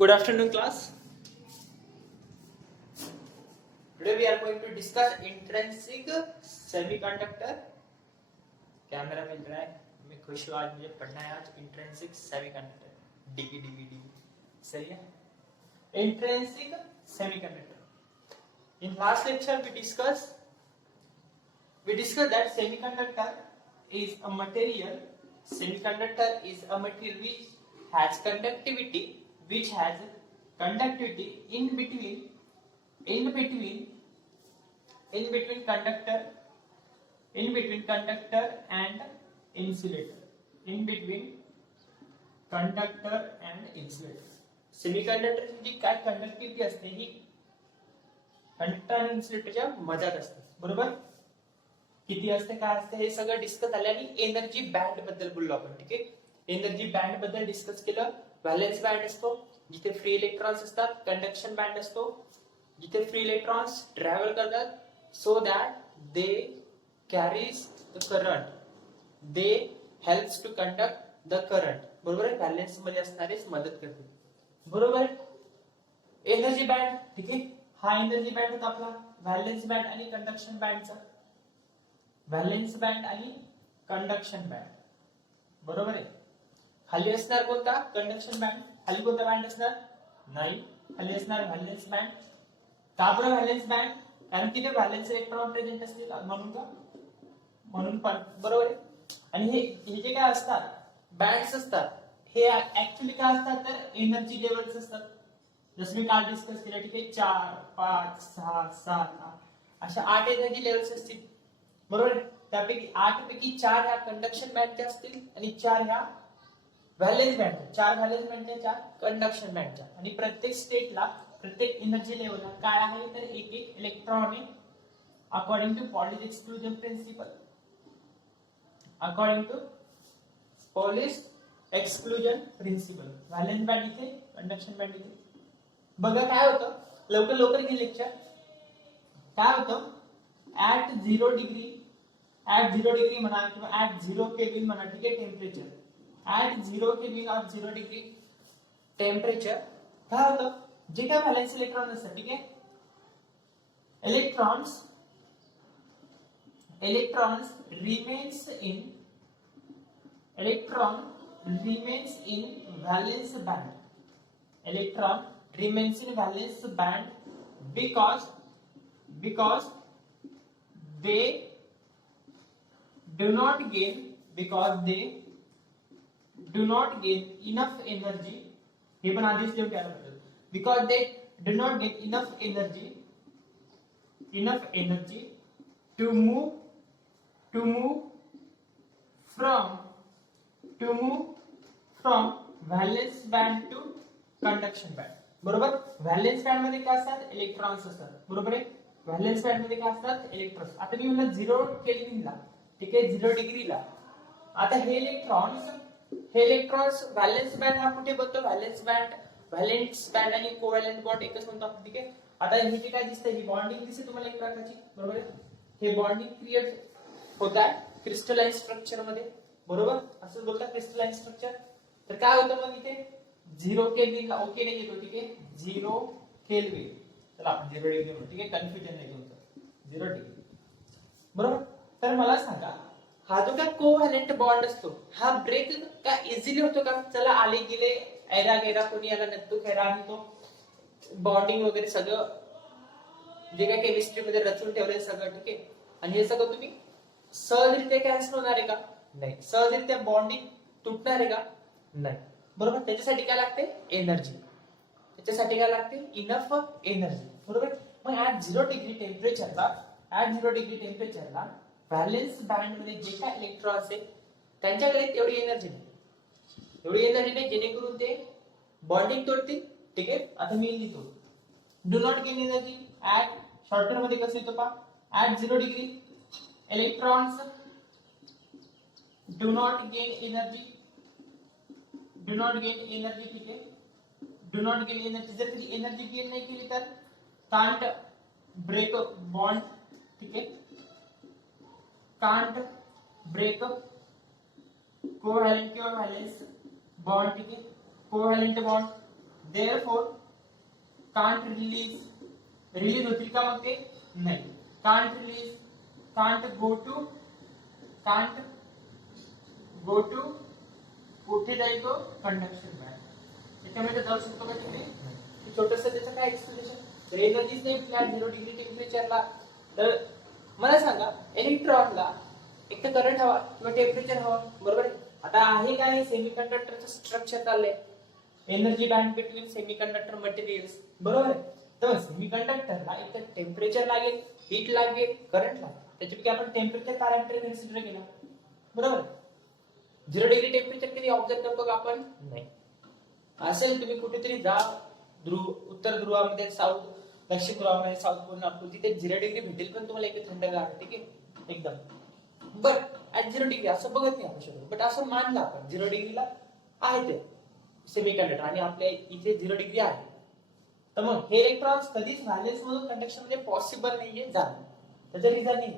Good afternoon, class. Today we are going to discuss intrinsic semiconductor. Camera mill रहा है, मैं खुश हूँ। आज मुझे पढ़ना है आज इंट्रिंसिक सेमीकंडक्टर डीवी सही है। Intrinsic semiconductor. In last lecture we discussed that semiconductor is a material. Semiconductor is a material which has conductivity in between conductor and insulator. In between conductor and insulator. Semiconductor ची काय conductivity असते ही conductor आणि इन्सुलेटरच्या मध्यात असते, बरोबर? किती असते, काय असते, हे सगळं डिस्कस झालं आणि एनर्जी बँड बद्दल बोललो आपण. ठीक आहे, एनर्जी बँड बद्दल डिस्कस केलं. व्हॅलेन्स बँड असतो जिथे फ्री इलेक्ट्रॉन्स असतात, कंडक्शन बँड असतो जिथे फ्री इलेक्ट्रॉन्स ट्रॅव्हल करतात so that they carries the current, they helps to conduct the current, बरोबर आहे. व्हॅलेन्स मध्ये असणारेच मदत करते, बरोबर आहे. एनर्जी बँड, ठीक आहे, हा एनर्जी बँड होता आपला व्हॅलेन्स बँड आणि कंडक्शन बँडचा. व्हॅलेन्स बँड आणि कंडक्शन बँड, बरोबर आहे. खाली असणार कोणता, कंडक्शन बँड. खाली कोणता बँड असणार, नाही, खाली असणार व्हॅलेन्स बँड. का बरं व्हॅलेन्स बँड, कारण की ते व्हॅलेन्स इलेक्ट्रॉन प्रेझेंट असतील म्हणून का, म्हणून पण, बरोबर आहे. आणि हे जे काय असतात बँड्स असतात हे ऍक्च्युअली काय असतात तर एनर्जी लेवल्स असतात. जसं मी काल डिस्कस केलं, ठीक आहे, 4, 5, 6, 7 अशा 8 एनर्जी लेवल्स असतील, बरोबर आहे. त्यापैकी 8 पैकी 4 ह्या कंडक्शन बँडच्या असतील आणि 4 ह्या व्हॅलेन्स बँडच्या. 4 व्हॅलेन्स बँडच्या, 4 कंडक्शन बँडच्या. आणि प्रत्येक स्टेटला, प्रत्येक एनर्जी लेवलला काय आहे तर एक इलेक्ट्रॉन आहे according to Pauli's exclusion principle. According to Pauli's exclusion principle. Valence band इथे, कंडक्शन बँड इथे. बघा काय होतं, लवकर घे लेक्चर. काय होतं, ऍट 0 डिग्री म्हणा किंवा ऍट 0 केल्विन म्हणा, ठीक आहे, temperature at 0 kelvin or 0 degree temperature काय होतं, जे काय व्हॅलेन्स इलेक्ट्रॉन असतात, ठीक आहे, electrons remains in valence band. Electron remains in valence band because they do not gain enough energy. हे पण आधीच लिहून घ्यायला पाहिजे. Because they do not get enough energy to move from valence band to conduction band, बरोबर. Valence band मध्ये काय असतात, इलेक्ट्रॉन्स असतात, बरोबर आहे. व्हॅलेन्स बँड मध्ये काय असतात, इलेक्ट्रॉन्स. आता मी म्हणलं 0 केल्विनला, ठीक आहे, 0 डिग्रीला. आता हे इलेक्ट्रॉन्स व्हॅलेन्स बँड हा कुठे बनतो, व्हॅलेन्स बँड आणि कोव्हॅलेंट बॉन्ड एकच म्हणतो आपण, ठीक आहे. आता हे जे काय दिसतंय ही बॉन्डिंग दिसते तुम्हाला एक प्रकारची, बरोबर आहे. हे बॉन्डिंग क्रिएट होत आहे क्रिस्टलाइन स्ट्रक्चर मध्ये, बरोबर. असं बोलतात क्रिस्टलाइन स्ट्रक्चर. तर काय होतं मग इथे 0 केल्विनला ओके नाही येतो, ठीक आहे, 0 केल्विन. चला आपण 0 डिग्री म्हणू, ठीक आहे, कन्फ्युजन नाही तुमचं. 0 डिग्री, बरोबर. तर मला सांगा, हा जो काय कोव्हॅलेंट बॉन्ड असतो हा ब्रेक काय इझिली होतो का. चला आले गेले ऐरा गेरा कोणी आला नत्तू खैरा आणि तो बॉन्डिंग वगैरे सगळं जे काय केमिस्ट्री मध्ये रचून ठेवलंय सगळं, ठीक आहे. आणि हे सगळं तुम्ही सहजरित्या कॅन्सल होणार आहे का, नाही. सहजरित्या बॉन्डिंग तुटणार आहे का, नाही, बरोबर. त्याच्यासाठी काय लागते, एनर्जी. त्याच्यासाठी काय लागते, इनफ एनर्जी, बरोबर. मग ऍट 0 डिग्री टेम्परेचरला व्हॅलेन्स बँड मध्ये जे काय इलेक्ट्रॉन्स आहेत त्यांच्याकडे एवढी एनर्जी नाही जेणेकरून ते बॉन्डिंग तोडतील, ठीक आहे. आता मी लिहितो do not gain energy at, shortcut मध्ये कसं येतो पहा, at 0 degree electrons do not gain energy, ठीक आहे. Do not gain energy. जर ती एनर्जी गेन नाही केली तर कांट ब्रेक बॉन्ड, ठीक आहे, कांट ब्रेक कोव्हॅलेंट किंवा व्हॅलेन्स बॉन्ड, ठीक आहे, covalent bond therefore can't release होतील का मग ते? नाही. Can't release, can't go to कुठे जाईल तो? Conduction band. त्याच्यामध्ये जाऊ शकतो का तिथे? छोटस त्याचं काय एक्सप्लेनेशन? तर एनर्जीच नाही फ्लॅट 0 डिग्री टेम्परेचरला, तर मला सांगा इलेक्ट्रॉनला एक तर करंट हवा किंवा टेम्परेचर हवा, बरोबर आहे. आता आहे काय? सेमीकंडक्टरचं स्ट्रक्चर चाललंय, energy band between semiconductor materials, बरोबर आहे. तर सेमीकंडक्टरला एक तर टेम्परेचर लागेल, हीट लागेल, करंट लागेल. त्याच्यापैकी आपण टेम्परेचर पॅरामीटर कन्सिडर केला, बरोबर. 0 डिग्री टेम्परेचर कधी ऑब्झर्व करतो का आपण? नाही. असेल तुम्ही कुठेतरी जा उत्तर ध्रुवामध्ये, दक्षिण ध्रुवामध्ये, साऊथ पोल नागपूर, तिथे 0 डिग्री भेटेल पण तुम्हाला एक थंडगार, ठीक आहे एकदम. बट ऍट 0 डिग्री असं बघत नाही आपण शकतो, बट असं मानलं आपण 0 डिग्रीला आहे ते सेमीकंडक्टर आणि आपल्या इथे 0 डिग्री आहे. तर मग हे इलेक्ट्रॉन्स कधीच व्हॅलेन्स मधून कंडक्शन मध्ये पॉसिबल नाहीये जाणं. त्याचं रिझन नाही,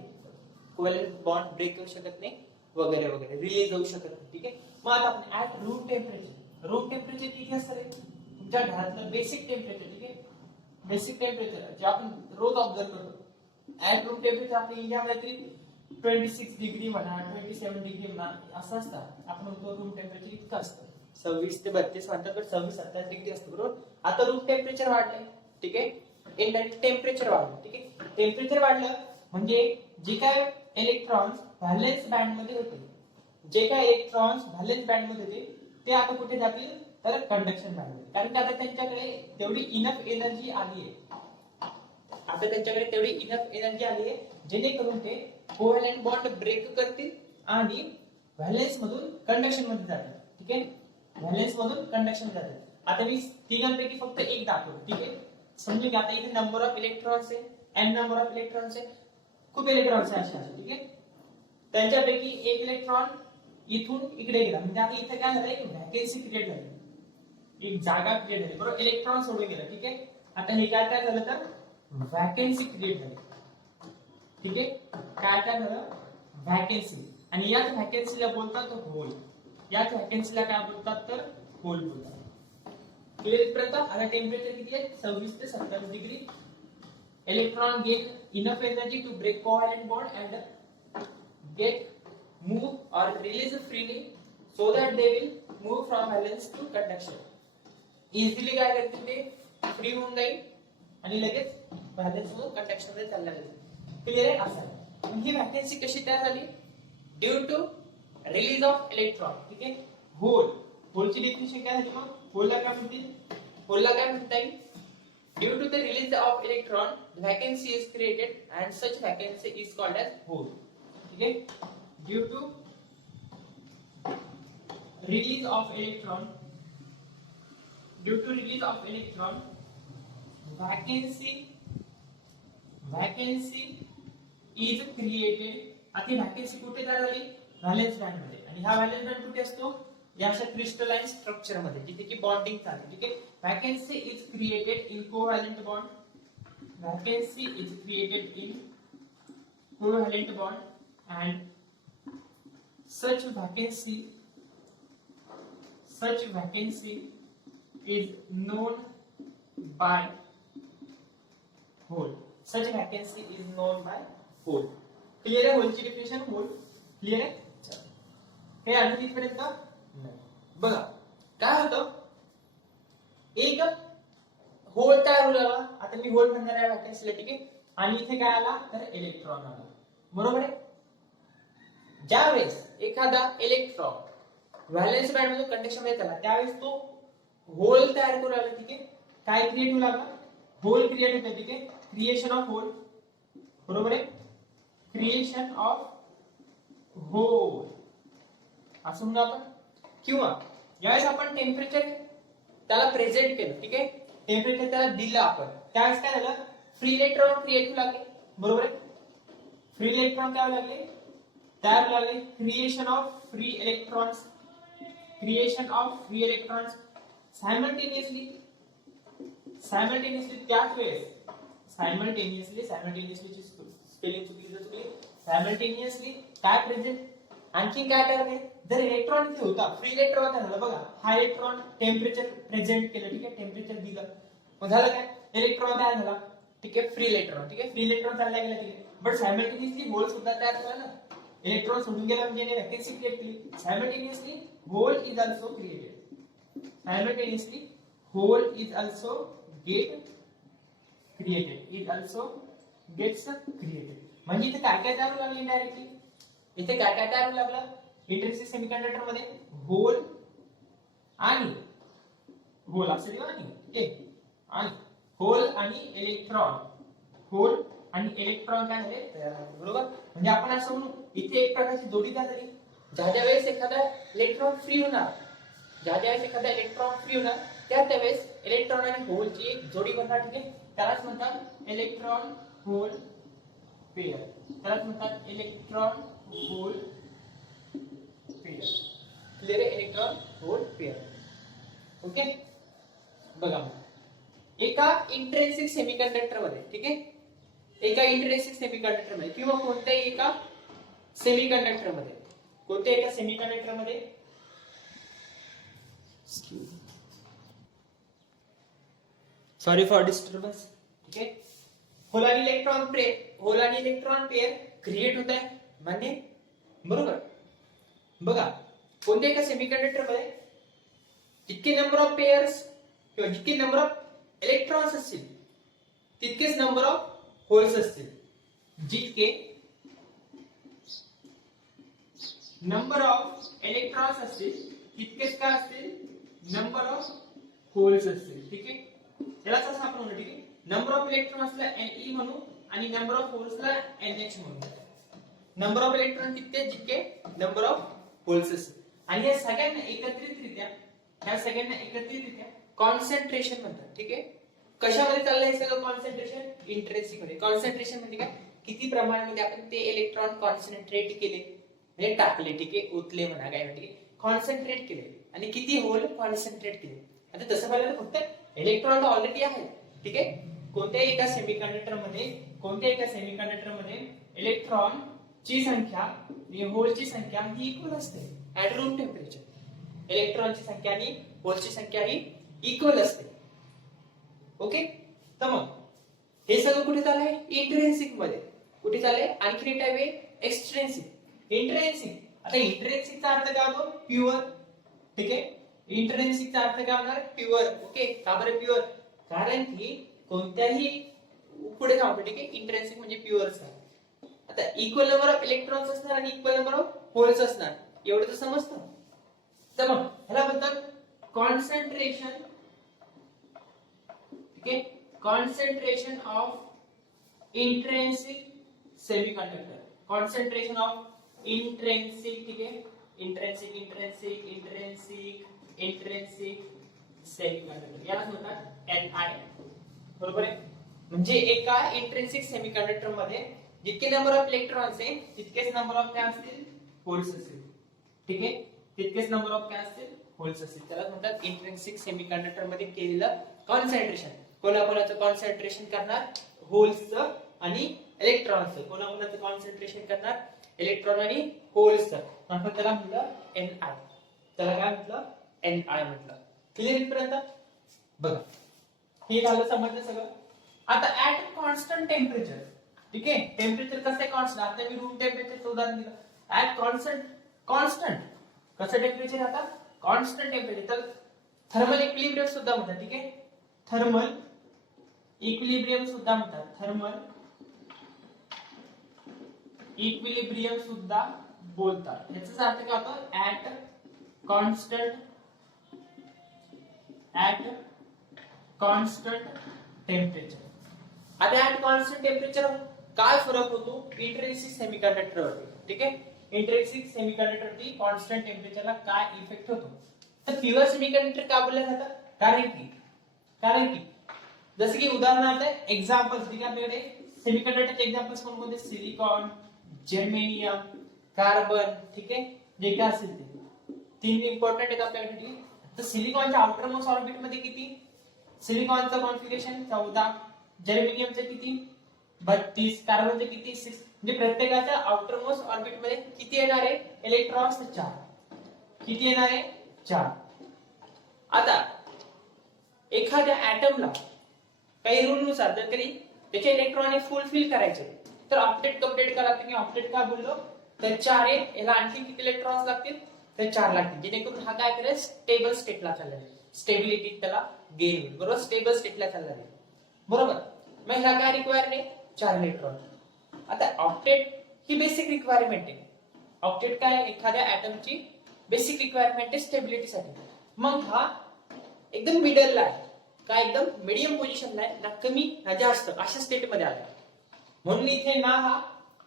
कोव्हॅलेंट बॉन्ड ब्रेक होऊ शकत नाही वगैरे वगैरे, रिलीज होऊ शकत नाही, ठीक आहे. मग आता आपण ऍट रूम टेम्परेचर किती असतं रे? तुमच्या घरातलं बेसिक टेम्परेचर, ठीक आहे, बेसिक टेम्परेचर जे आपण रोज ऑब्झर्व करतो ऍट रूम टेम्परेचर आपल्या इंडियामध्ये तरी 26 डिग्री म्हणा, 27 डिग्री म्हणा असं असतं. आपण म्हणतो रूम टेम्परेचर इतकं असतं, 26 ते 32 म्हणतात, पण 26-27 डिग्री असतं, बरोबर. आता रूम टेम्परेचर वाढलंय, ठीक आहे, इनडायरेक्ट टेम्परेचर वाढलं, ठीक आहे. टेम्परेचर वाढलं म्हणजे जे काय इलेक्ट्रॉन्स व्हॅलेन्स बँड मध्ये होते, ते आता कुठे जातील? तर कंडक्शन बँड मध्ये. कारण की आता त्यांच्याकडे तेवढी इनफ एनर्जी आली आहे, जेणेकरून ते कोव्हॅलेंट बॉन्ड ब्रेक करतील आणि व्हॅलेन्स मधून कंडक्शन मध्ये जातील, ठीक आहे. व्हॅलेन्स मधून कंडक्शन जातील. आता मी तिघांपैकी फक्त एक दाखवतो, ठीक आहे. समजून घ्या. आता इथे नंबर ऑफ इलेक्ट्रॉन्स आहे, एन नंबर ऑफ इलेक्ट्रॉन्स आहे, खूप इलेक्ट्रॉन्स आहे असे, ठीक आहे. त्यांच्यापैकी एक इलेक्ट्रॉन इथून इकडे गेला, म्हणजे आता इथे काय झालं? एक व्हॅकेन्सी क्रिएट झाली, एक जागा क्रिएट झाली, बरोबर. इलेक्ट्रॉन सोडून गेला, ठीक आहे. आता हे काय झालं? तर व्हॅकेन्सी क्रिएट झाली, ठीक आहे. काय झालं? व्हॅकेन्सी. आणि याच व्हॅकेन्सीला बोलतात होल. याच व्हॅकेन्सीला काय बोलतात? तर होल बोलतात. क्लिअर इथपर्यंत? आता टेम्परेचर किती आहे? 26 ते 27 degree. Electron gain enough energy to break covalent bond and get move or release freely so that they will move from valence to conduction. Easily काय करतील? ते फ्री होऊन जाईल आणि लगेच व्हॅलेन्स मधून कंडक्शन मध्ये चालला जाईल. क्लिअर आहे? असं. ही व्हॅकेन्सी कशी तयार झाली? Due to release of electron, ठीक आहे. होलची डेफिनिशन काय झाली? मग होलला काय म्हणता येईल? Due to the release of electron vacancy is created and such vacancy is called as hole, ठीक आहे. Due to release of electron, vacancy is created. आता व्हॅकेन्सी कुठे तयार झाली? व्हॅलेन्स बँड मध्ये. आणि हा व्हॅलेन्स बँड कुठे असतो? या अशा क्रिस्टलाइन स्ट्रक्चर मध्ये, जिथे की बॉन्डिंग चालते, ठीक आहे. Vacancy is created in covalent bond. And such vacancy is known by hole. Clear आहे? होलची डेफिनेशन होल क्लियर आहे? हे अजून इथपर्यंत नाही. बघा काय होतं, एक होल तयार होऊ लागला. आता मी होल म्हणणार आहे व्हॅकेन्सीला, ठीक आहे. आणि इथे काय आला? तर इलेक्ट्रॉन आला, बरोबर आहे. ज्यावेळेस एखादा इलेक्ट्रॉन व्हॅलेन्स बँड मधून कंडक्शन मध्ये आला, त्यावेळेस तो होल तयार करू लागला, ठीक आहे. काय क्रिएट होऊ लागला? होल क्रिएट होते, ठीक आहे. क्रिएशन ऑफ होल, बरोबर आहे. क्रिएशन ऑफ होल असं म्हणू आपण. किंवा ज्यावेळेस आपण टेम्परेचर त्याला प्रेझेंट केलं, ठीक आहे, टेम्परेचर त्याला दिलं आपण, त्यावेळेस काय झालं? फ्री इलेक्ट्रॉन क्रिएट होऊ लागले, बरोबर आहे. फ्री इलेक्ट्रॉन काय होऊ लागले? तयार होऊ लागले. Creation of free electrons simultaneously त्याच वेळेस सायमल्टेनियसली ची स्पेलिंग चुकली. सायमल्टेनियसली काय प्रेझेंट? आणखी काय टर्म आहे, जर इलेक्ट्रॉन इथे होता, फ्री इलेक्ट्रॉन झालं बघा, हा इलेक्ट्रॉन टेम्परेचर प्रेझेंट केलं, ठीक आहे, टेम्परेचर दिलं, मग झालं काय, इलेक्ट्रॉन तयार झाला, ठीक आहे, फ्री इलेक्ट्रॉन, ठीक आहे, फ्री इलेक्ट्रॉन चालला गेला, ठीक आहे, बट सायमल्टेनियसली होल सुद्धा तयार झाला ना, इलेक्ट्रॉन सोडून गेला म्हणजे व्हॅकन्सी क्रिएट केली, simultaneously hole is also created, simultaneously hole is also get created, is also gets created. म्हणजे इथे काय काय तयार लागले डायरेक्टली, इथे काय काय तयार लागलं इंट्रिन्सिक सेमीकंडक्टर मध्ये, होल आणि होल असं दिलं नाही, ठीक आहे, आणि होल आणि इलेक्ट्रॉन, होल आणि इलेक्ट्रॉन काय झाले तयार झाले, बरोबर. म्हणजे आपण असं म्हणू इथे एक प्रकारची जोडी तयार झाली, ज्या वेळेस एखादा इलेक्ट्रॉन फ्री होणार, ज्या वेळेस एखादा इलेक्ट्रॉन फ्री होणार त्यावेळेस इलेक्ट्रॉन आणि होलची एक जोडी बनणार, ठीक आहे, त्यालाच म्हणतात इलेक्ट्रॉन होल पेयर, त्यालाच म्हणतात इलेक्ट्रॉन होल पेयर, क्लियर आहे, इलेक्ट्रॉन होल पेयर. ओके, बघा एका इंट्रिन्सिक सेमीकंडक्टर मध्ये, ठीक आहे, एका इंट्रिन्सिक सेमीकंडक्टर मध्ये किंवा कोणत्याही एका सेमीकंडक्टर मध्ये, कोणत्याही एका सेमीकंडक्टर मध्ये सॉरी फॉर डिस्टर्बन्स, ठीक आहे, होल आणि इलेक्ट्रॉन पेयर क्रिएट होत आहे, म्हणजे बरोबर. बघा कोणत्या एका सेमीकंडक्टर मध्ये जितके नंबर ऑफ पेयर्स किंवा जितके नंबर ऑफ इलेक्ट्रॉन्स असतील तितकेच नंबर ऑफ होल्स असतील, जितके नंबर ऑफ इलेक्ट्रॉन्स असतील तितकेच काय असतील, नंबर ऑफ होल्स असतील, ठीक आहे. यालाच असं आपण म्हणू, ठीक आहे, नंबर ऑफ इलेक्ट्रॉन्सला Ne म्हणू आणि नंबर ऑफ होल्सला NH म्हणू. नंबर ऑफ इलेक्ट्रॉन तितके जितके नंबर ऑफ होल्स असतील, आणि या सगळ्यांना एकत्रितरित्या कॉन्सन्ट्रेशन म्हणतात, ठीक आहे. कशामध्ये चाललंय सगळं कॉन्सन्ट्रेशन, इंट्रिन्सिक मध्ये. कॉन्सन्ट्रेशन म्हणजे काय, किती प्रमाणामध्ये आपण ते इलेक्ट्रॉन कॉन्सन्ट्रेट केले, म्हणजे टाकले, ठीक आहे, ओतले म्हणा काय म्हणजे कॉन्सन्ट्रेट केले, आणि किती होल कॉन्सन्ट्रेट केले. आता तसं पाहिलं फक्त इलेक्ट्रॉन ऑलरेडी आहे, ठीक आहे. कोणत्याही एका सेमीकंडक्टर मध्ये इलेक्ट्रॉन ची संख्या आणि होलची संख्या ही इक्वल असते ऍट रूम टेम्परेचर. इलेक्ट्रॉनची संख्या आणि होलची संख्या ही इक्वल असते. ओके, तर मग हे सगळं कुठे चाललंय, इंट्रिन्सिक मध्ये. कुठे चाललंय, आणखी एक टाइप आहे एक्सट्रिन्सिक. इंट्रिन्सिक, आता इंट्रिन्सिकचा अर्थ काय होतो, प्युअर, ठीक आहे. इंट्रिन्सिकचा अर्थ काय होणार, प्युअर. ओके, का बरं प्युअर, कारण की कोणत्याही पुढे काय होतं, ठीक आहे, इंट्रिन्सिक म्हणजे प्युअरच आहे. आता इक्वल नंबर ऑफ इलेक्ट्रॉन्स असणार आणि इक्वल नंबर ऑफ होल्स असणार, एवढं तर समजतं. तर मग ह्याला बोलतात कॉन्सन्ट्रेशन, ठीक आहे, concentration of intrinsic semiconductor. Concentration of intrinsic, ठीक आहे, इंट्रिन्सिक सेमीकंडक्टर, याला म्हणतात Ni, बरोबर आहे. म्हणजे एका इंट्रिन्सिक सेमीकंडक्टर मध्ये जितके नंबर ऑफ इलेक्ट्रॉन्स आहे तितकेच नंबर ऑफ काय असतील, होल्स असतील, ठीक आहे, तितकेच नंबर ऑफ काय असतील, होल्स असतील. त्याला म्हणतात इंट्रिन्सिक सेमीकंडक्टर मध्ये केलेलं कॉन्सन्ट्रेशन. कोणाकोणाचं कॉन्सन्ट्रेशन करणार, होल्सचं आणि इलेक्ट्रॉनचं. कोणाकोणाचं कॉन्सन्ट्रेशन करणार, इलेक्ट्रॉन आणि होल्सचं. आपण त्याला म्हटलं Ni. त्याला काय म्हटलं, Ni म्हटलं. क्लिअर इथपर्यंत बघा, हे झालं समजलं सगळं. आता ऍट कॉन्स्टंट टेम्परेचर, ठीक आहे, टेम्परेचर कसं आहे, कॉन्स्टंट. आता मी रूम टेम्परेचरचं उदाहरण दिलं. ऍट कॉन्स्टंट कसं टेम्परेचर, आता कॉन्स्टंट टेम्परेचर. तर थर्मल इक्विलिब्रियम सुद्धा म्हणतात, ठीक आहे, थर्मल इक्विलिब्रियम सुद्धा म्हणतात, थर्मल इक्विलिब्रियम सुद्धा बोलतात. याचा अर्थ काय होतो, ऍट कॉन्स्टंट टेम्परेचर. आता ऍट कॉन्स्टंट टेम्परेचर काय फरक होतो इंट्रिन्सिक सेमीकंडक्टर वरती, ठीक आहे. इंट्रिन्सिक सेमीकंडक्टर वरती कॉन्स्टंट टेम्परेचरला काय इफेक्ट होतो. तर प्युअर सेमीकंडक्टर का बोललं जातं, कारण की जसं की उदाहरणार्थ एक्झाम्पल्स, ठीक आहे, आपल्याकडे सेमीकंडक्टरचे एक्झाम्पल्स कोणते, सिलिकॉन, जर्मेनियम, कार्बन, ठीक आहे, जे काय असेल ते तीन इम्पॉर्टंट आहेत आपल्याकडे, ठीक आहे. तर सिलिकॉनच्या आउटर मोस्ट ऑर्बिट मध्ये किती, सिलिकॉनचं कॉन्फिगरेशन 14, जर्मेनियमचं किती 32, कार्बनचं किती 6, म्हणजे प्रत्येकाच्या आउटर मोस्ट ऑर्बिट मध्ये किती येणार आहे इलेक्ट्रॉन्स 4. किती येणार आहे 4. आता एखाद्या ऍटमला काही रूल नुसार जर कधी त्याचे इलेक्ट्रॉन फुलफिल करायचे तर ऑक्टेट कंप्लीट करा. तुम्ही ऑक्टेट का बोललो तर 4 आहे, याला आणखी किती इलेक्ट्रॉन्स लागतील तर 4 लागतील, जेणेकरून हा काय करेल स्टेबल स्टेटला चालला जाईल. स्टेबिलिटी त्याला गेन होईल. बरोबर, स्टेबल स्टेटला चालला जाईल. बरोबर, मग ह्या काय रिक्वायर नाही 4 इलेक्ट्रॉन. आता ऑक्टेट ही बेसिक रिक्वायरमेंट आहे. ऑक्टेट काय एखाद्या ऍटमची बेसिक रिक्वायरमेंट आहे स्टेबिलिटीसाठी. मग हा एकदम मिडलला आहे, काय एकदम मीडियम पोझिशनला आहे, ना कमी ना जास्त अशा स्टेट मध्ये आला. म्हणून इथे ना हा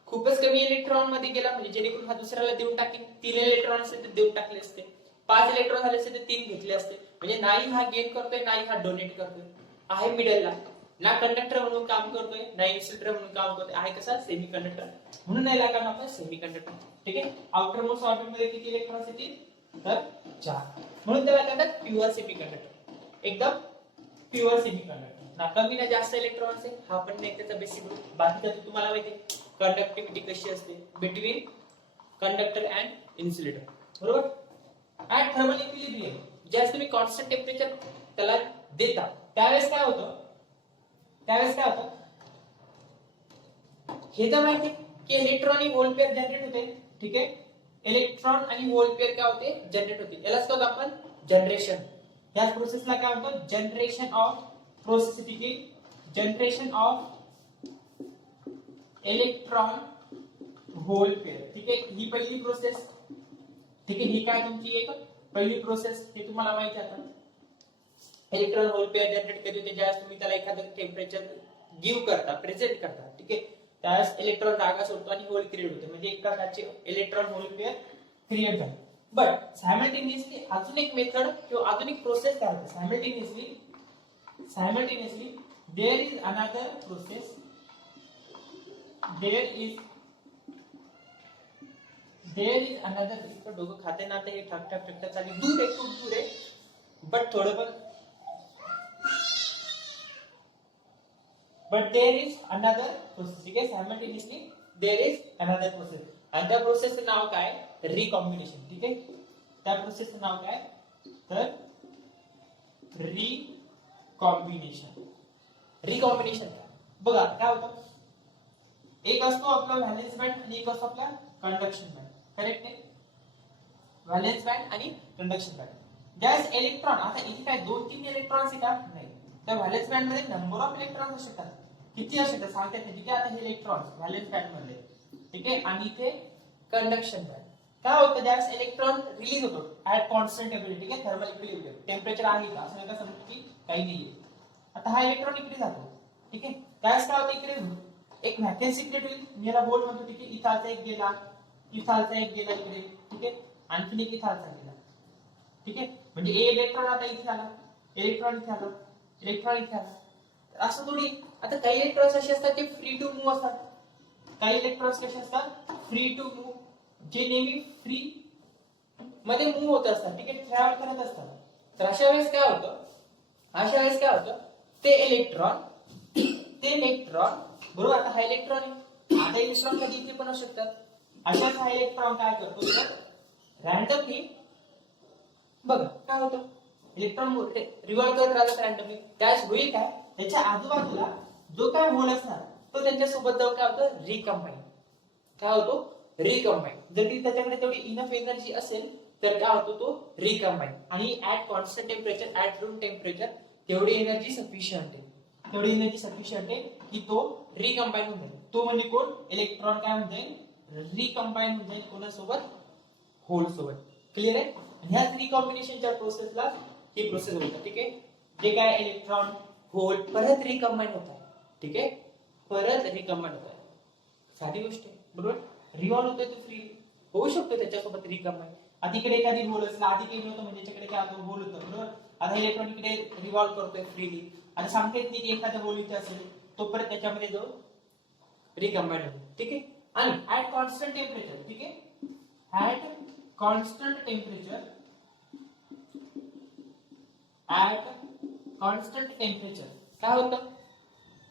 खूपच कमी इलेक्ट्रॉन मध्ये गेला म्हणजे जेणेकरून हा दुसऱ्याला देऊन टाकेल. 3 इलेक्ट्रॉन असते ते देऊन टाकले असते. 5 इलेक्ट्रॉन झाले असते तर 3 घेतले असते. म्हणजे नाही हा गेन करतोय नाही हा डोनेट करतोय. आहे मिडलला, ना कंडक्टर म्हणून काम करतोय ना इन्सुलेटर म्हणून काम करतोय. आहे कसा सेमी कंडक्टर, म्हणून याला काय आपण सेमी कंडक्टर. ठीक आहे, आउटर मोस्ट ऑर्बिट मध्ये किती इलेक्ट्रॉन्स येतील तर 4. म्हणून त्याला म्हणतात प्युअर सेमी कंडक्टर. एकदम प्युअर सेमी कंडक्टर, ना कमी ना जास्त इलेक्ट्रॉन्स आहे. हा पण नाही त्याचा बेसिक रूल. बाकी तर तुम्हाला माहिती कंडक्टिव्हिटी कशी असते बिटवीन कंडक्टर अँड इन्सुलेटर. बरोबर, ऍट थर्मल इक्विलिब्रियम ज्यावेळेस तुम्ही कॉन्स्टंट टेम्परेचर त्याला देता त्यावेळेस काय होतं हे तर माहिती की इलेक्ट्रॉन आणि होल पेअर जनरेट होते. ठीक आहे, इलेक्ट्रॉन आणि होल पेअर काय होते जनरेट होते. यालाच काय आपण जनरेशन. या प्रोसेसला काय म्हणतो जनरेशन ऑफ प्रोसेस. ठीक आहे, generation of electron hole pair. ठीक आहे, ही पहिली प्रोसेस. ठीक आहे, ही काय तुमची एक पहिली प्रोसेस, हे तुम्हाला माहिती आहे. आता इलेक्ट्रॉन होल पेअर जनरेट करते ज्यावेळेस तुम्ही त्याला एखादं टेम्परेचर गिव्ह करता, प्रेझेंट करता. ठीक आहे, त्यावेळेस इलेक्ट्रॉन जागा सोडतो आणि होल क्रिएट होते. म्हणजे एक प्रकारचे इलेक्ट्रॉन होल पेअर क्रिएट झाले. बट सायमल्टेनियसली अजून एक मेथड किंवा अजून एक प्रोसेस काय होते. Simultaneously there is another process. There is another. इतकं डोकं खाते ना हे ठक ठक ठक चालली. दूर आहे, खूप दूर आहे, बट थोडं पण. But there is another process. ठीक आहे, simultaneously there is another process. आणि त्या प्रोसेसचं नाव काय रिकॉम्बिनेशन. ठीक आहे, त्या प्रोसेसचं नाव काय तर रिकॉम्बिनेशन. रिकॉम्बिनेशन बघा काय होतं. एक असतो आपला व्हॅलेन्स बँड आणि एक असतो आपला कंडक्शन बँड. करेक्ट आहे, व्हॅलेन्स बँड आणि कंडक्शन बँड. ज्यावेळेस इलेक्ट्रॉन, आता इथे काय 2-3 इलेक्ट्रॉन्स येतात नाही, त्या व्हॅलेन्स बँड मध्ये नंबर ऑफ इलेक्ट्रॉन्स असू शकतात. किती असू शकतात सांगतात नाही. ठीक आहे, आता हे इलेक्ट्रॉन्स व्हॅलेन्स बँड मध्ये. ठीक आहे, आणि इथे कंडक्शन बँड. काय होतं ज्यावेळेस इलेक्ट्रॉन रिलीज होतो ऍट कॉन्स्टंट टेम्परेचर. ठीक आहे, थर्मल इक्विलिब्रियम टेम्परेचर आहे का असं नका समजू की काही नाहीये. आता हा इलेक्ट्रॉन इकडे जातो. ठीक आहे, त्यावेळेस काय होतं इकडे एक व्हॅकन्सी क्रिएट होईल. मी याला होल म्हणतो. ठीक आहे, इथालचा एक गेला, इथालचा एक गेला इकडे. ठीक आहे, आणखीन एक इथालचा गेला. ठीक आहे, म्हणजे ए इलेक्ट्रॉन आता इथे आला, इलेक्ट्रॉन इथे आला, इलेक्ट्रॉन इथे आला. असं थोडी. आता काही इलेक्ट्रॉन्स असे असतात जे फ्री टू मूव्ह असतात. काही इलेक्ट्रॉन्स कसे असतात फ्री टू मूव्ह, जे नेहमी फ्री मध्ये मूव्ह होत असतात. ठीक आहे, ट्रॅव्हल करत असतात. तर अशा वेळेस काय होतं ते इलेक्ट्रॉन बरोबर. आता हा इलेक्ट्रॉन आहे, आता इलेक्ट्रॉन कधी इथे पण असू शकतात. अशाच हा इलेक्ट्रॉन काय करतो तर रॅन्डमली बघा काय होतं इलेक्ट्रॉन रिव्हॉल्व करत राहतात रॅन्डमली. त्याच होईल काय त्याच्या आजूबाजूला जो काय होल असणार तो त्यांच्यासोबत जाऊन काय होतं रिकंबाईन. काय होतो रिकंबाईन. जर ती त्याच्याकडे तेवढी इनफ एनर्जी असेल तर काय होतो तो रिकंबाईन. आणि at constant temperature at room temperature तेवढी एनर्जी सफिशियंट आहे की तो रिकंबाईन होऊन जाईल. तो म्हणजे कोण इलेक्ट्रॉन काय होऊन जाईल रिकंबाईन होऊन जाईल कोणासोबत होल सोबत. क्लिअर आहे. ह्याच रिकॉम्बिनेशनच्या प्रोसेसला ही प्रोसेस होतं. ठीक आहे, जे काय इलेक्ट्रॉन होल परत रिकंबाईन होतात. ठीक आहे, परत रिकंबाईन होतात. साधी गोष्ट आहे बरोबर. रिव्हॉल्व होतोय तो फ्री होऊ शकतो त्याच्यासोबत रिकंबाईन. आता इकडे एखादी होल असला आधी काही नव्हतं म्हणजे त्याच्याकडे काय होतं होल होतं बरोबर. आता इलेक्ट्रॉन इकडे रिव्हॉल्व करतोय फ्रीली. आता सांगता येत नाही की एखादा होल इथे असेल तो परत त्याच्यामध्ये जो रिकंबाईन होतो. ठीक आहे, आणि ऍट कॉन्स्टंट टेम्परेचर. ठीक आहे, ऍट कॉन्स्टंट टेम्परेचर काय होतं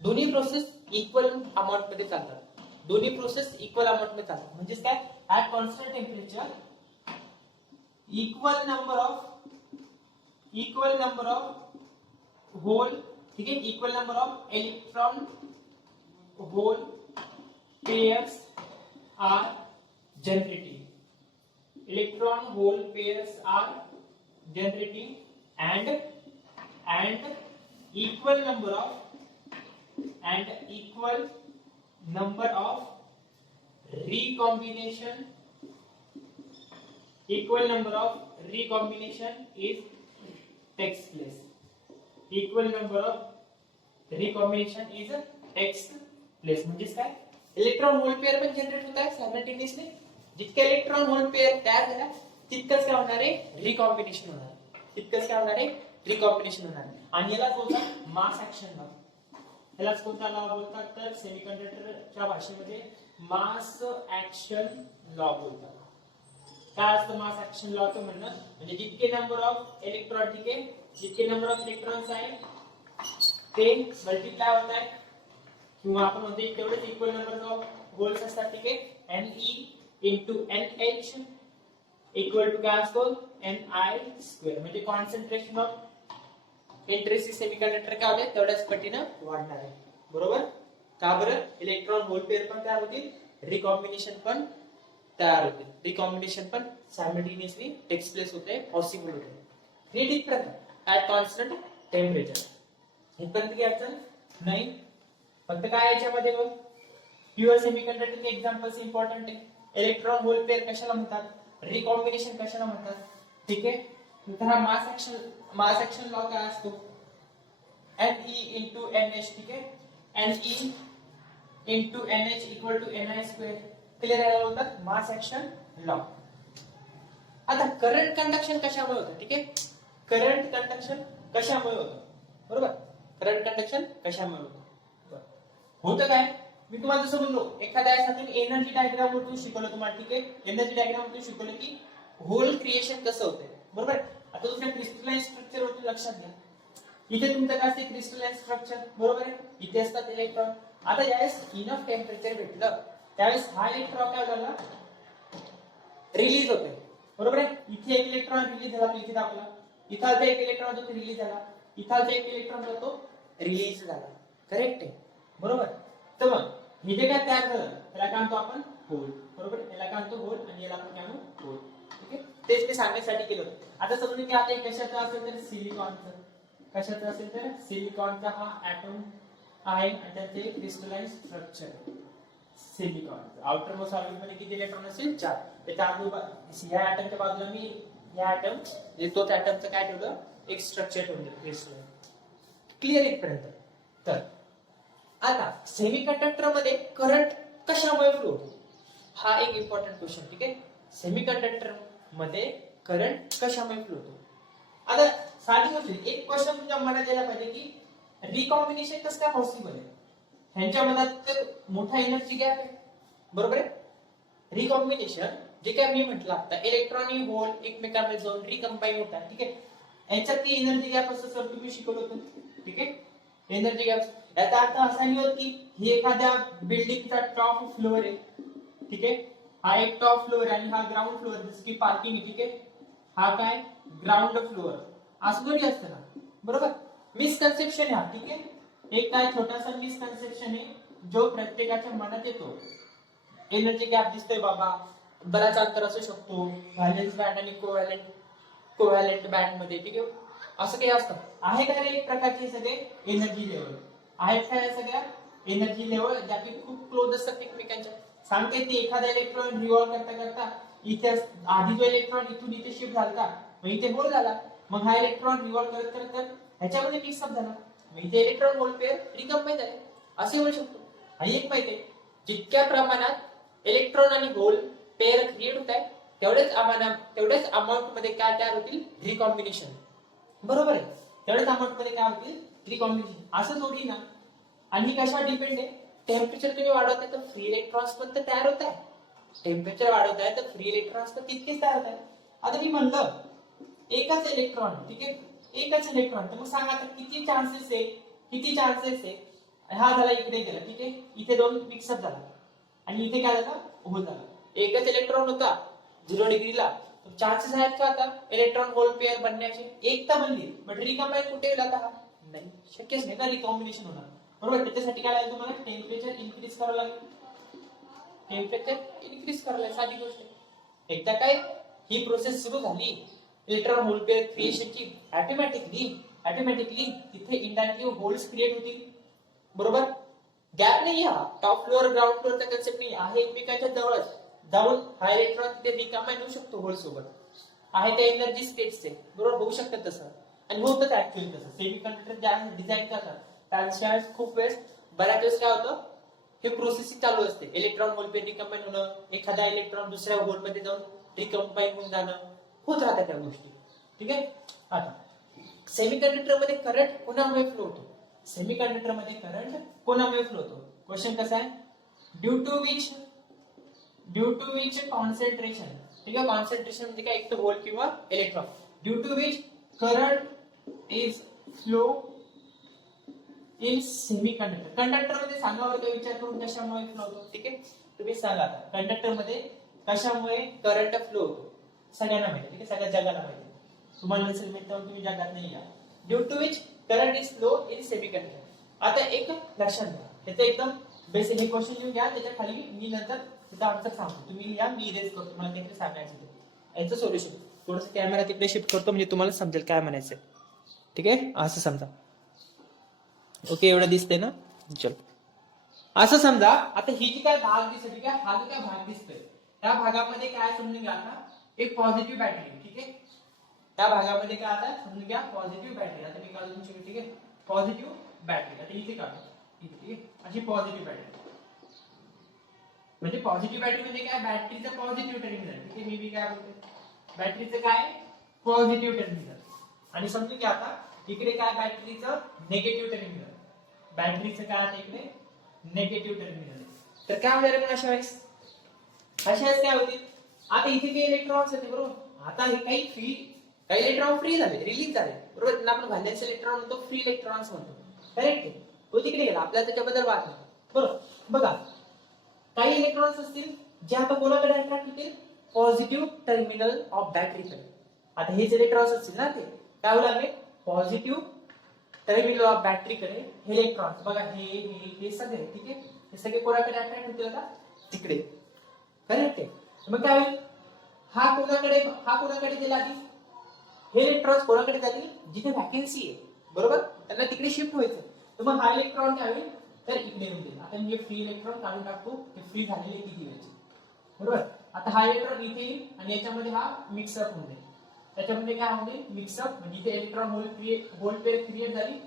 दोन्ही प्रोसेस इक्वल अमाउंट मध्ये चालतात. दोन्ही प्रोसेस इक्वल अमाउंट मध्ये चालतात. म्हणजेच काय, at constant temperature equal number of hole, ठीक है, equal number of electron hole pairs are generating. Electron hole pairs are generating and equal number of recombination is takes place. Equal number of recombination is takes place. म्हणजेच काय, electron hole pair पण generate होत आहे simultaneously. जितके electron hole pair तयार झाला तितकंच काय होणार आहे, रिकॉम्बिनेशन होणार आहे. तितकंच काय होणार आहे, रिकॉम्बिनेशन होणार आहे. आणि यालाच बोलतात मास ऍक्शन लॉ. यालाच कोणता लॉ बोलतात तर सेमीकंडक्टरच्या भाषेमध्ये मास ऍक्शन लॉ बोलतात. काय असतं मास ऍक्शन लॉचं म्हणणं, म्हणजे जितके नंबर ऑफ इलेक्ट्रॉन, ठीक आहे, जितके नंबर ऑफ इलेक्ट्रॉन्स आहे ते मल्टिप्लाय होत आहे, किंवा आपण म्हणतो तेवढेच इक्वल नंबर ऑफ होल्स असतात, ठीक आहे. Ne into NH equal to काय असतो, Ni2. म्हणजे कॉन्सन्ट्रेशन ऑफ इंटरेस्ट सेमीकंडक्टर काय होते तेवढ्याच पटीने वाढणार आहे. बरोबर. का बरं, इलेक्ट्रॉन होल पेयर पण तयार होतील, रिकॉम्बिनेशन पण तयार होते. रिकॉम्बिनेशन पण सायमल्टेनियसली टेक्स प्लेस होते, पॉसिबल होते. नीट इथपर्यंत ऍट कॉन्स्टंट टेम्परेचर. इथपर्यंत काय अडचण नाही. फक्त काय याच्यामध्ये बघ, प्युअर सेमीकंडक्टरचे एक्झाम्पल्स इम्पॉर्टंट आहे. इलेक्ट्रॉन होल पेयर कशाला म्हणतात, रिकॉम्बिनेशन कशाला म्हणतात, ठीक आहे. तर हा मास ऍक्शन लॉ काय असतो, Ne into NH, ठीक आहे. Ne into NH equal to Ni2. Clear आहे, बोलतात मास ऍक्शन लॉ. आता करंट कंडक्शन कशामुळे होतं, ठीक आहे. करंट कंडक्शन कशामुळे होतं, बरोबर. करंट कंडक्शन कशामुळे होतं काय, मी तुम्हाला जसं बोललो, एखाद्या यासाठी एनर्जी डायग्राम वरतून शिकवलं तुम्हाला, ठीक आहे. एनर्जी डायग्राम वरतून शिकवलं की होल क्रिएशन कसं होतंय, बरोबर. आता तुमच्या क्रिस्टलाइन स्ट्रक्चर वरतून लक्षात घ्या. इथे तुमचं काय असते, क्रिस्टलाइन स्ट्रक्चर, बरोबर आहे. इथे असतात इलेक्ट्रॉन. आता ज्यावेळेस इनफ टेम्परेचर भेटलं त्यावेळेस हा इलेक्ट्रॉन काय झाला, रिलीज होतोय, बरोबर आहे. इथे एक इलेक्ट्रॉन रिलीज झाला, इथे दाखवला. इथं एक इलेक्ट्रॉन होतो रिलीज झाला, इथं एक इलेक्ट्रॉन होतो रिलीज झाला. करेक्ट आहे, बरोबर. तर मग इथे काय तयार झालं, त्याला काय म्हणतो आपण, होल, बरोबर. याला काय म्हणतो होल, आणि याला आपण काय म्हणतो होल, ठीक आहे. तेच ते सांगण्यासाठी केलं होतं. आता समजून की आता कशाचं असेल तर सिलिकॉनचं, कशाचं असेल तर सिलिकॉनचा हा ऍटम आहे आणि त्याचे crystalline structure silicon. Outer most orbit मध्ये किती इलेक्ट्रॉन असेल, 4. त्याच्या आजूबाजूला या ऍटमच्या बाजूला मी या ऍटम तोच ऍटमचं काय ठेवलं, एक स्ट्रक्चर ठेवलं क्रिस्टलाइन. क्लिअर इथपर्यंत. तर आता सेमीकंडक्टर मध्ये करंट कशामुळे फ्लो होतो, हा एक इम्पॉर्टंट क्वेश्चन, ठीक आहे. सेमीकंडक्टर मध्ये करंट कशामुळे फ्लो होतो. आता साधी गोष्ट, एक क्वेश्चन तुमच्या मनात यायला पाहिजे की रिकॉम्बिनेशन कसं काय पॉसिबल आहे. ह्यांच्या मनात मोठा एनर्जी गॅप आहे, बरोबर आहे. रिकॉम्बिनेशन जे काय मी म्हटलं आता, इलेक्ट्रॉन आणि होल एकमेकांमध्ये जाऊन रिकंबाईन होतात, ठीक आहे. याच्यात ती एनर्जी गॅप असं सर तुम्ही शिकवलं होतं, ठीक आहे. एनर्जी गॅप याचा अर्थ असा नाही होत की ही एखाद्या बिल्डिंगचा टॉप फ्लोअर आहे, ठीक आहे. हा एक टॉप फ्लोअर आणि हा ग्राउंड फ्लोअर, जसं की पार्किंग, ठीक आहे. हा काय ग्राउंड फ्लोअर असं थोडी असतं ना, बरोबर. मिसकन्सेप्शन आहे हा, ठीक आहे. एक काय छोटासा मिसकन्सेप्शन आहे जो प्रत्येकाच्या मनात येतो. एनर्जी गॅप दिसतोय बाबा, बराच अंतर असू शकतो व्हॅलेन्स बँड आणि कोव्हॅलेंट बँड मध्ये, ठीक आहे. असं काही असतं आहे का रे, एक प्रकारचे सगळे एनर्जी लेवल आहेत का, सगळ्या एनर्जी लेवल ज्या की खूप क्लोज असतात एकमेकांच्या. सांगते ते एखादा इलेक्ट्रॉन रिव्हॉल्व करता करता इथे आधी जो इलेक्ट्रॉन इथून इथे शिफ्ट झाला, मग इथे होल झाला, मग हा इलेक्ट्रॉन रिव्हॉल्व करत करत ह्याच्यामध्ये मिक्सअप झाला, मग इथे इलेक्ट्रॉन होल पेअर रिकंबाईन झाले, असे होऊ शकतो. आणि एक माहिती आहे, जितक्या प्रमाणात इलेक्ट्रॉन आणि होल पेअर क्रिएट होत आहे तेवढेच अमाऊंट मध्ये काय तयार होतील, रिकॉम्बिनेशन, बरोबर आहे. तेवढेच अमाऊंट मध्ये काय होतील, रिकॉम्बिनेशन. असं थोडी ना. आणि ही कशावर डिपेंड आहे, टेम्परेचर तुम्ही वाढवताय तर फ्री इलेक्ट्रॉन्स पण तर तयार होत आहे. टेम्परेचर वाढवताय तर फ्री इलेक्ट्रॉन्स पण तितकेच तयार होत आहे. आता मी म्हणलं एकच इलेक्ट्रॉन, ठीक आहे, एकच इलेक्ट्रॉन, तर मग सांगा आता किती चान्सेस आहे, हा झाला इकडे गेला, ठीक आहे. इथे दोन मिक्सअप झाला, आणि इथे काय झालं, होल झाला. एकच इलेक्ट्रॉन होता 0 डिग्रीला, चान्सेस आहेत का आता इलेक्ट्रॉन होल पेअर बनण्याचे? एक तर बनली, बट रिकम्बाईन कुठे होईल आता? नाही, शक्यच नाही ना रिकॉम्बिनेशन होणार. बरोबर, त्याच्यासाठी काय लागेल तुम्हाला? टेम्परेचर इन्क्रीज करावं लागेल. टेम्परेचर इन्क्रीज करायला साधी गोष्ट आहे. एकदा काय ही प्रोसेस सुरू झाली इलेक्ट्रॉन होल पेअर क्रिएशनची, ऑटोमॅटिकली तिथे इनडायरेक्टली होल्स क्रिएट होतील. बरोबर, गॅप नाही, हा टॉप फ्लोअर ग्राउंड फ्लोअरचा कन्सेप्ट नाही आहे, एकमेकांच्या जवळच जाऊन हा इलेक्ट्रॉन तिथे रिकम्बाईन होऊ शकतो होल सोबत. आहे ते एनर्जी स्टेट्सचे, बरोबर, होऊ शकतं तसं. आणि होतं ऍक्च्युअली तसं. सेमीकंडक्टर जे आहे डिझाईन करतात त्याच्या खूप वेळेस बऱ्याच वेळेस काय होतं, हे प्रोसेसिंग चालू असते. इलेक्ट्रॉन होल पेअर रिकम्बाईन होणं, एखादा इलेक्ट्रॉन दुसऱ्या होल मध्ये जाऊन रिकम्बाईन होऊन जाणं, होत राहतात त्या गोष्टी. ठीक आहे. आता सेमीकंडक्टर मध्ये करंट कोणामुळे फ्लो होतो? सेमीकंडक्टर मध्ये करंट कोणामुळे फ्लो होतो? क्वेश्चन कसा आहे? Due to which concentration. ठीक आहे, कॉन्सन्ट्रेशन म्हणजे काय? एक तर होल किंवा electron. Due to which current is flow in semiconductor. Conductor मध्ये सांगा बरं, विचार करून कशामुळे फ्लो होतो. ठीक आहे, तुम्ही सांगा आता कंडक्टर मध्ये कशामुळे करंट फ्लो होतो? सगळ्यांना माहिती, ठीक आहे, सगळ्या जगाला माहिती. तुम्हाला नसेल माहिती तर तुम्ही जगात नाही या. Due to which current is flow in semiconductor. आता एक लक्षात घ्या, त्याचं एकदम बेसिक हे क्वेश्चन लिहून घ्या, त्याच्या खाली मी नंतर त्याचा आन्सर सांगतो. तुम्ही लिहा, मी इरेज करतो, मला ते सांगायचं याचं सोल्युशन. थोडंसं कॅमेरा तिकडे शिफ्ट करतो म्हणजे तुम्हाला समजेल काय म्हणायचं. ठीक आहे, असं समजा. ओके, एवढं दिसतंय ना? चल, असं समजा आता ही जी काय भाग दिसते, ठीक आहे, हा जो काय भाग दिसतोय त्या भागामध्ये काय समजून घ्या, आता एक पॉझिटिव्ह बॅटरी. ठीक आहे, त्या भागामध्ये काय आता समजून घ्या पॉझिटिव्ह बॅटरी. आता मी काढतो तुमची, ठीक आहे, पॉझिटिव्ह बॅटरी. आता इथे काढतो, ठीक आहे, अशी पॉझिटिव्ह बॅटरी. म्हणजे पॉझिटिव्ह बॅटरी म्हणजे काय? बॅटरीचं पॉझिटिव्ह टर्मिनल. ठीक आहे, मी काय बोलतोय, बॅटरीचं काय? Positive terminal. आणि समजून घ्या आता इकडे काय? बॅटरीचं निगेटिव्ह टर्मिनल. बॅटरीचं काय आता इकडे? Negative terminal. तर काय होणार आहे अशा वेळेस? अशा वेळेस काय होतील? आता इथे काही इलेक्ट्रॉन्स आहेत, बरोबर. आता हे काही इलेक्ट्रॉन फ्री झाले, रिलीज झाले, बरोबर. त्यांना आपण व्हॅलेन्स इलेक्ट्रॉन म्हणतो, फ्री इलेक्ट्रॉन्स म्हणतो. करेक्ट आहे, तो तिकडे गेला, आपल्याला त्याच्याबद्दल वाद नाही. बरोबर, बघा काही इलेक्ट्रॉन्स असतील जे आता कोणाकडे अट्रॅक्ट होतील? पॉझिटिव्ह टर्मिनल ऑफ बॅटरीकडे. आता हेच इलेक्ट्रॉन्स असतील ना, ते काय होऊ लागले? पॉझिटिव्ह टर्मिनल ऑफ बॅटरीकडे हे इलेक्ट्रॉन्स. बघा हे सगळे, ठीक आहे, हे सगळे कोणाकडे अट्रॅक्ट होतील? आता तिकडे. करेक्ट आहे. मग काय होईल? हा कोणाकडे गेला आधी? हे इलेक्ट्रॉन्स कोणाकडे जातील? जिथे व्हॅकन्सी आहे, बरोबर, त्यांना तिकडे शिफ्ट व्हायचं. तर मग हा इलेक्ट्रॉन काय होईल? तर इकडे येऊन जाईल. आता मी फ्री इलेक्ट्रॉन काढून टाकतो, ते फ्री झालेले किती व्हायचे, बरोबर. आता हा इलेक्ट्रॉन इथे येईल आणि याच्यामध्ये हा मिक्सअप होऊन जाईल. त्याच्यामध्ये काय होईल? मिक्सअप, म्हणजे इथे इलेक्ट्रॉन होल पेअर क्रिएट झाली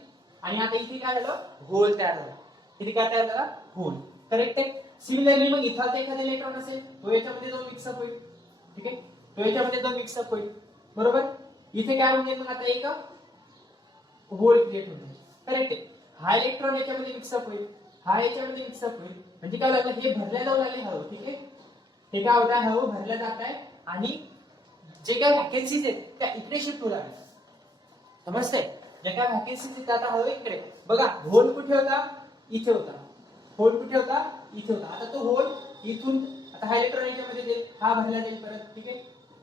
आणि आता इथे काय झालं? होल तयार झाला. इथे काय तयार झाला? होल. करेक्ट आहे. सिमिलरली मग इथं एखादा इलेक्ट्रॉन असेल, तो याच्यामध्ये जो मिक्सअप होईल, ठीक आहे, तो याच्यामध्ये जो मिक्सअप होईल, बरोबर. इथे काय होईल? मग आता एक होल क्रिएट होईल. करेक्ट आहे. हा इलेक्ट्रॉन याच्यामध्ये मिक्सअप होईल, हा याच्यामध्ये मिक्सअप होईल, म्हणजे काय लागलं? हे भरल्या जाऊ लागले हळू. ठीक आहे, हे काय होत आहे? हळू भरल्या जात आहे आणि जे काय व्हॅकन्सीज आहेत त्या इकडे शिफ्ट होऊ लागल्या. समजतंय? ज्या काय व्हॅकन्सीज आहेत आता हळू इकडे. बघा होल कुठे होता? इथे होता. होल कुठे होता? इथे होता. आता तो होल इथून, आता हा इलेक्ट्रॉन याच्यामध्ये जाईल, हा भरला जाईल परत. ठीक आहे,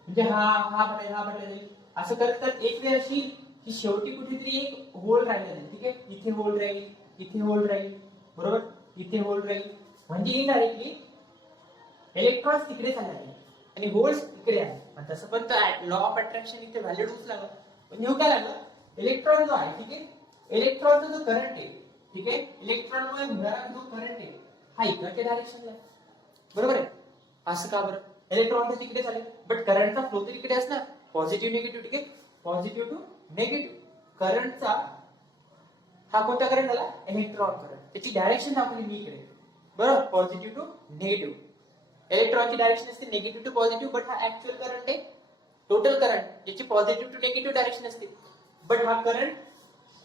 म्हणजे हा भरला जाईल. असं करत करत एक वेळ अशी की शेवटी कुठेतरी एक होल राहिला जाईल. ठीक आहे, इथे होल राहील, इथे होल राहील, बरोबर, इथे होल राहील. म्हणजे इनडायरेक्टली इलेक्ट्रॉन्स तिकडे चालले आणि होल्स इकडे आहे. तसं पण लॉ ऑफ अट्रॅक्शन इथे व्हॅलिड होऊच लागला. पण हे काय लागलं? इलेक्ट्रॉन जो आहे, ठीक आहे, इलेक्ट्रॉनचा जो करंट आहे, ठीक आहे, इलेक्ट्रॉनमुळे होणारा जो करंट आहे हा इकडच्या डायरेक्शनला आहे, बरोबर आहे. असं का बरं? इलेक्ट्रॉन तर तिकडे झाले, बट करंटचा फ्लो तर इकडे असणार, पॉझिटिव्ह निगेटिव्ह. ठीक आहे, पॉझिटिव्ह टू निगेटिव्ह. करंटचा हा कोणता करंट झाला? Electron current. त्याची डायरेक्शन दाखवली मी इकडे, बरोबर, पॉझिटिव्ह टू निगेटिव्ह. इलेक्ट्रॉनची डायरेक्शन असते निगेटिव्ह टू पॉझिटिव्ह, बट हा ऍक्च्युअल करंट आहे, टोटल करंट, याची पॉझिटिव्ह टू निगेटिव्ह डायरेक्शन असते. बट हा करंट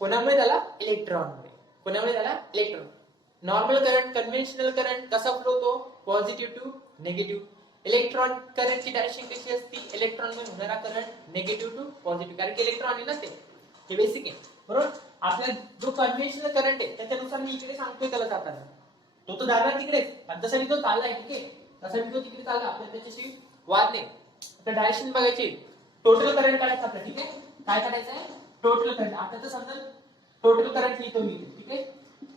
कोणामुळे झाला? इलेक्ट्रॉनमुळे. कोणामुळे झाला? Electron. Normal current, conventional current कसा फ्लो होतो? Positive to negative. इलेक्ट्रॉन करंटची डायरेक्शन कशी असते? इलेक्ट्रॉन मध्ये होणारा करंट निगेटिव्ह टू पॉझिटिव्ह, कारण की इलेक्ट्रॉन आहे ना ते, हे बेसिक आहे, बरोबर. आपला जो कन्व्हेन्शनल करंट आहे त्याच्यानुसार मी इकडे सांगतोय त्याला जाताना, तो जाणार तिकडेच, आणि तसा तो चाललाय, ठीक आहे, तसा तो तिकडे चालला, आपल्याला त्याच्याशी वाद नाही. आता डायरेक्शन बघायची, टोटल करंट काढायचं आपलं, ठीक आहे. काय काढायचं आहे? Total current. आता तर समजा टोटल करंट लिहितो मी, ठीक आहे.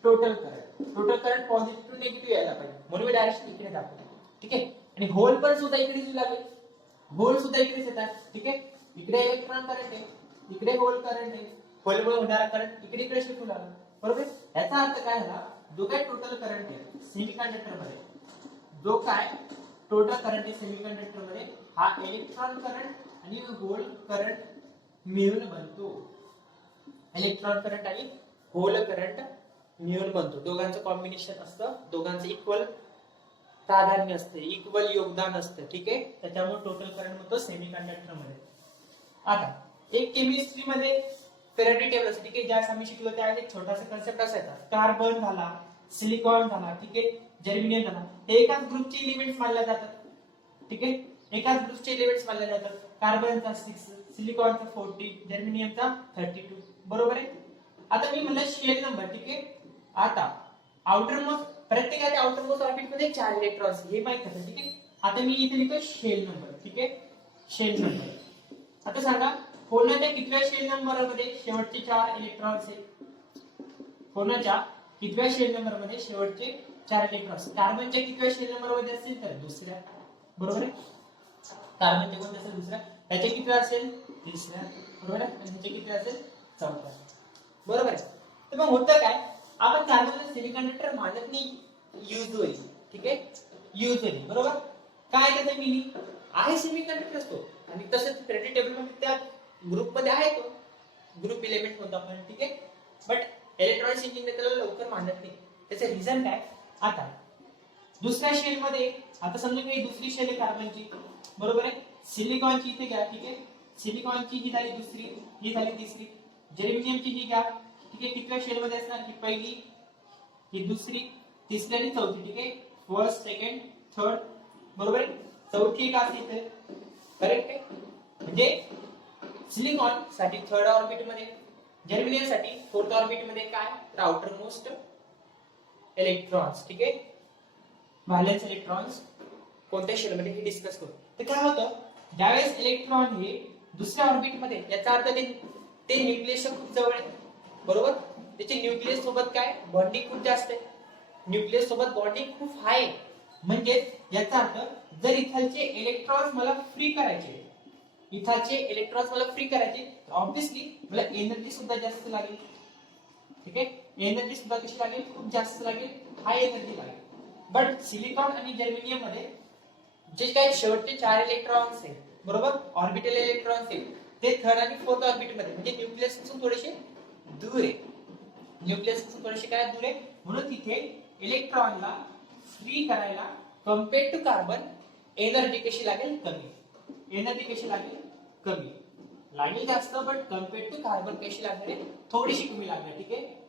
Total current positive to negative यायला पाहिजे, म्हणून मी डायरेक्शन इकडे दाखवतो, ठीक आहे. आणि होल पण सुद्धा इकडेच लागेल, होल सुद्धा इकडेच येतात, ठीक आहे. इकडे इलेक्ट्रॉन करंट आहे, इकडे होल करंट आहे, होलमुळे होणारा करंट इकडे शिफ्ट होणार, बरोबर. याचा अर्थ काय झाला, जो काय टोटल करंट आहे सेमीकंडक्टर मध्ये, जो काय टोटल करंट आहे सेमीकंडक्टर मध्ये, हा इलेक्ट्रॉन करंट आणि होल करंट मिळून बनतो. इलेक्ट्रॉन करंट आणि होल करंट मिळून बनतो. दोघांचं कॉम्बिनेशन असतं, दोघांचं इक्वल प्राधान्य असते, इक्वल योगदान असतं, ठीक आहे. त्याच्यामुळे टोटल करंट म्हणतो सेमीकंडक्टर मध्ये. आता एक केमिस्ट्री मध्ये फेरायटी टेबल असते, ठीक आहे. ज्यास आम्ही शिकलो त्या एक छोटासा कन्सेप्ट असायचा, कार्बन झाला, सिलिकॉन झाला, ठीक आहे, जर्मेनियम झाला, हे एकाच ग्रुपचे एलिमेंट्स मानले जातात, ठीक आहे. एकाच ग्रुपचे एलिमेंट्स मानले जातात. कार्बनचा 6, सिलिकॉनचा 40, जर्मेनियमचा 32, बरोबर आहे. आता मी म्हणलं शेल नंबर, ठीक आहे. आता आउटर मोस्ट, प्रत्येकाच्या आउटर मोस्ट ऑर्बिट मध्ये 4 इलेक्ट्रॉन्स, हे माहित आहे, ठीक आहे. आता मी इथे लिहितो शेल नंबर, ठीक आहे, शेल नंबर. आता सांगा कोणाच्या कितव्या शेल नंबर मध्ये शेवटचे 4 इलेक्ट्रॉन्स आहेत? कोणाच्या कितव्या शेल नंबर मध्ये शेवटचे 4 इलेक्ट्रॉन्स? कार्बनच्या कितव्या शेल नंबर मध्ये असतील तर दुसऱ्या, बरोबर आहे. कार्बनचे कोणते असेल? दुसऱ्या. त्याचे किती असेल? तिसऱ्या, बरोबर आहे. आणि ह्याचे किती असेल? चौथ्या, बरोबर आहे. तर मग होतं काय, आपण कार्बनला सेमीकंडक्टर मानत नाही युजली, ठीक आहे, युजली, बरोबर. काय त्याचं मिनिंग आहे? सेमीकंडक्टर असतो, आणि तसंच पिरियडिक टेबल मध्ये त्या ग्रुप मध्ये आहे, तो ग्रुप एलिमेंट म्हणतो आपण, ठीक आहे. बट इलेक्ट्रॉनिक्स इंजिनियर त्याला लवकर मानत नाही. त्याचं रिझन काय? आता दुसऱ्या शेल मध्ये, आता समजा काही दुसरी शेल आहे कार्बनची, बरोबर आहे. सिलिकॉनची इथे घ्या, ठीक आहे. सिलिकॉनची ही झाली दुसरी, ही झाली तिसरी. जर्मेनियमची ही घ्या, ठीक आहे. कितव्या शेल मध्ये असणार? ही पहिली, ही दुसरी, तिसरी आणि चौथी, ठीक आहे. फर्स्ट, सेकंड, थर्ड, बरोबर आहे. चौथी एक असते इथे, करेक्ट आहे. म्हणजे सिलिकॉन साठी थर्ड ऑर्बिट मध्ये, जर्मेनियम साठी फोर्थ ऑर्बिट मध्ये, काय तर आउटर मोस्ट इलेक्ट्रॉन्स, ठीक आहे, व्हॅलेन्स इलेक्ट्रॉन्स कोणत्या शेल मध्ये हे डिस्कस करू. तर काय होतं, ज्यावेळेस इलेक्ट्रॉन हे दुसऱ्या ऑर्बिट मध्ये, याचा अर्थ ते न्यूक्लियसच्या खूप जवळ आहे, बरोबर. त्याचे न्यूक्लियस सोबत काय बॉन्डिंग खूप जास्त आहे, न्यूक्लियस सोबत बॉन्डिंग खूप हाय आहे. म्हणजे याचा अर्थ जर इथालचे इलेक्ट्रॉन्स मला फ्री करायचे, इथालचे इलेक्ट्रॉन्स मला फ्री करायचे, तर ऑब्विसली मला एनर्जी सुद्धा जास्त लागेल, ठीक आहे. एनर्जी सुद्धा कशी लागेल? खूप जास्त लागेल, हाय एनर्जी लागेल. बट सिलिकॉन आणि जर्मेनियम मध्ये जे काही शेवटचे 4 इलेक्ट्रॉन्स आहेत, बरोबर, ऑर्बिटल इलेक्ट्रॉन्स आहेत, ते थर्ड आणि फोर्थ ऑर्बिट मध्ये, म्हणजे न्यूक्लियस पासून थोडेसे दूर आहे, न्यूक्लियस पासून थोडेसे काय दूर आहे. म्हणून तिथे इलेक्ट्रॉनला फ्री करायला कम्पेअर टू कार्बन एनर्जी कशी लागेल? कमी. एनर्जी कशी लागेल? कमी लागेल, जास्त, बट कम्पेअर टू कार्बन कशी लागणार आहे? थोडीशी कमी लागणार, ठीक आहे.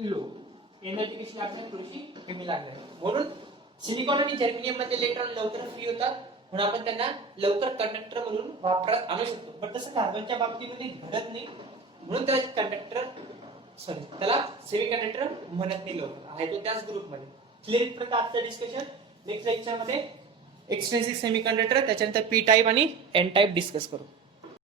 लो एनर्जी कशी लागणार? थोडीशी कमी लागणार. म्हणून सिलिकॉन आणि जर्मेनियम मध्ये इलेक्ट्रॉन लवकर फ्री होतात, म्हणून आपण त्यांना लवकर कंडक्टर म्हणून वापरात आणू शकतो. पण तसं कार्बनच्या बाबतीमध्ये घडत नाही, म्हणून त्याला कंडक्टर, सॉरी, त्याला सेमीकंडक्टर म्हणत नाही लवकर, आहे तो त्याच ग्रुप मध्ये. क्लिअर प्रकारचं डिस्कशन. नेक्स्ट लेक्चर मध्ये एक्सट्रिन्सिक सेमीकंडक्टर, त्याच्यानंतर पी टाइप आणि एन टाइप डिस्कस करू.